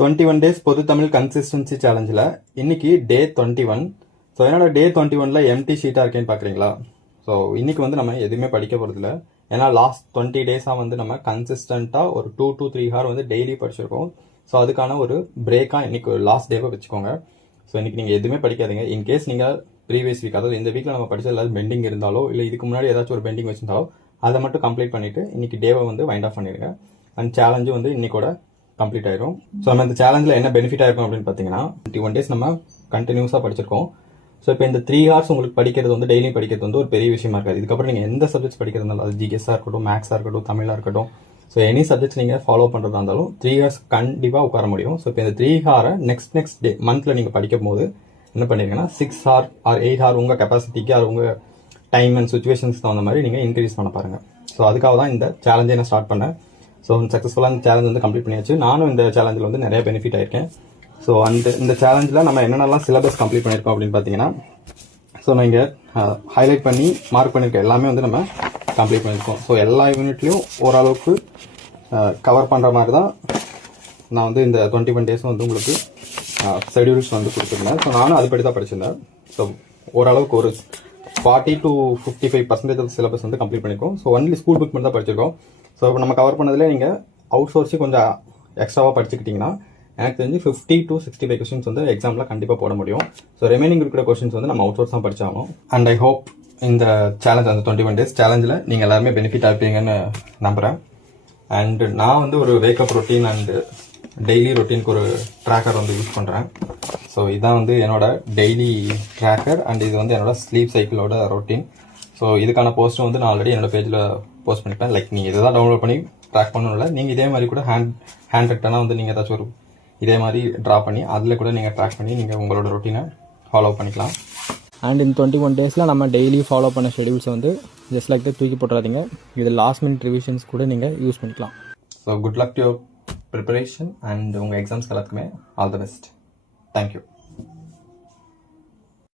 21 days பொது Tamil consistency சேலஞ்சில் இன்னைக்கு டே 21. So என்னோட டே 21ல் எம்டி ஷீட்டாக இருக்கேன்னு பார்க்குறீங்களா? ஸோ இன்னைக்கு வந்து நம்ம எதுவுமே படிக்க போகிறதில்ல. ஏன்னா லாஸ்ட் 20 டேஸாக வந்து நம்ம கன்சிஸ்டண்ட்டாக ஒரு 2 to 3 ஹவர் வந்து டெய்லி படிச்சிருக்கோம். ஸோ அதுக்கான ஒரு பிரேக்காக இன்னைக்கு லாஸ்ட் டேவை வச்சுக்கோங்க. ஸோ இன்னைக்கு நீங்கள் எதுவுமே படிக்காதீங்க. இன்கேஸ் நீங்கள் ப்ரீவியஸ் வீக், அதாவது இந்த வீக்கில் நம்ம படிச்சது ஏதாவது பெண்டிங் இருந்தாலோ இல்லை இதுக்கு முன்னாடி ஏதாச்சும் ஒரு பெண்டிங் வச்சிருந்தாலோ அதை மட்டும் கம்ப்ளீட் பண்ணிவிட்டு இன்னைக்கு டேவை வந்து வைண்ட் ஆஃப் பண்ணிடுங்க. அண்ட் சேலஞ்சும் வந்து இன்னைக்கோட கம்ப்ளீட் ஆயிரும். ஸோ நம்ம இந்த சேலஞ்சில் என்ன பெனிஃபிட் ஆயிருக்கும் அப்படின்னு பார்த்தீங்கன்னா 21 டேஸ் நம்ம கண்டினியூஸாக படிச்சிருக்கோம். ஸோ இப்போ இந்த 3 ஹவர்ஸ் உங்களுக்கு படிக்கிறது வந்து டெய்லியும் படிக்கிறது வந்து ஒரு பெரிய விஷயமா இருக்காது. இதுக்கப்புறம் நீங்கள் எந்த சப்ஜெக்ட்ஸ் படிக்கிறதுனாலும், அது ஜிஎஸ்ஸாக இருக்கட்டும், மேக்ஸாக இருக்கட்டும், தமிழாக இருக்கட்டும், ஸோ எனி சப்ஜெக்ட்ஸ் நீங்கள் ஃபாலோ பண்ணுறதா இருந்தாலும் 3 ஹவர்ஸ் கண்டிப்பாக உட்கார முடியும். ஸோ இப்போ இந்த 3 ஹவரை நெக்ஸ்ட் டே மந்த்தில் நீங்கள் படிக்கும் போது என்ன பண்ணிருக்கீங்கன்னா 6 ஹவர் ஆர் 8 ஹவர் உங்கள் கெப்பாசிட்டிக்கு அது உங்கள் டைம் அண்ட் சுச்சுவேஷன்ஸ் தகுந்த மாதிரி நீங்கள் இன்க்ரீஸ் பண்ண பாருங்கள். ஸோ அதுக்காக தான் இந்த சேலஞ்சை நான் ஸ்டார்ட் பண்ணேன். ஸோ சக்ஸஸ்ஃபுல்லாக இந்த சேலஞ்ச் வந்து கம்ப்ளீட் பண்ணியாச்சு. நானும் இந்த சேலஞ்சில் வந்து நிறைய பெனிஃபிட் ஆயிருக்கேன். ஸோ இந்த சேலஞ்சில் நம்ம என்னென்னலாம் சிலபஸ் கம்ப்ளீட் பண்ணியிருக்கோம் அப்படின்னு பார்த்தீங்கன்னா, ஸோ நான் இங்கே ஹைலைட் பண்ணி மார்க் பண்ணியிருக்கேன் எல்லாமே வந்து நம்ம கம்ப்ளீட் பண்ணியிருக்கோம். ஸோ எல்லா யூனிட்லையும் ஓரளவுக்கு கவர் பண்ணுற மாதிரி தான் நான் வந்து இந்த 21 டேஸும் வந்து உங்களுக்கு ஷெடியூல்ஸ் வந்து கொடுத்துருந்தேன். ஸோ நானும் அதுபடி தான் படிச்சிருந்தேன். ஸோ ஓரளவுக்கு ஒரு 40 to 55% ஆஃப் சிலபஸ் வந்து கம்ப்ளீட் பண்ணியிருக்கோம். ஸோ ஒன்லி ஸ்கூல் புக் மட்டும் தான் படிச்சிருக்கோம். ஸோ இப்போ நம்ம கவர் பண்ணதில் நீங்கள் அவுட் சோர்ஸும் கொஞ்சம் எக்ஸ்ட்ராவாக படிச்சுக்கிட்டிங்கன்னா எனக்கு தெரிஞ்சு 50 to 65 கொஸ்டின்ஸ் வந்து எக்ஸாமில் கண்டிப்பாக போட முடியும். ஸோ ரிமைனிங் இருக்கிற கொஸ்டின்ஸ் வந்து நம்ம அவுட் சோர்ஸ் தான் படிச்சாகணும். அண்ட் ஐ ஹோப் இந்த சேலஞ்ச், அந்த 21 டேஸ் சேலஞ்சில் நீங்கள் எல்லாருமே பெனிஃபிட் ஆகிப்பீங்கன்னு நம்புகிறேன். அண்ட் நான் வந்து ஒரு வேக்கப் ரொட்டீன் அண்ட் டெய்லி ரொட்டீனுக்கு ஒரு ட்ராக்கர் வந்து யூஸ் பண்ணுறேன். ஸோ இதான் வந்து என்னோட டெய்லி ட்ராக்கர் அண்ட் இது வந்து என்னோட ஸ்லீப் சைக்கிளோட ரொட்டீன். ஸோ இதுக்கான போஸ்ட்டும் வந்து நான் ஆல்ரெடி என்னோட பேஜில் போஸ்ட் பண்ணிப்பேன். லைக் நீங்கள் இதை தான் டவுன்லோட் பண்ணி ட்ராக் பண்ணணும்ல, நீங்கள் இதே மாதிரி கூட ஹேண்ட் ரைட்டனாக வந்து நீங்கள் ஏதாச்சும் ஒரு இதே மாதிரி ட்ரா பண்ணி அதில் கூட நீங்கள் ட்ராக் பண்ணி நீங்கள் உங்களோட ரொட்டீனை ஃபாலோ பண்ணிக்கலாம். அண்ட் இந்த 21 டேஸில் நம்ம டெய்லி ஃபாலோ பண்ண ஷெடியூல்ஸை வந்து ஜஸ்ட் லைக் தூக்கி போட்டுறாதீங்க. இது லாஸ்ட் மினிட் ரிவிஷன்ஸ் கூட நீங்கள் யூஸ் பண்ணிக்கலாம். So good luck to your preparation and உங்கள் எக்ஸாம்ஸ் எல்லாத்துக்குமே ஆல் த பெஸ்ட். தேங்க்யூ.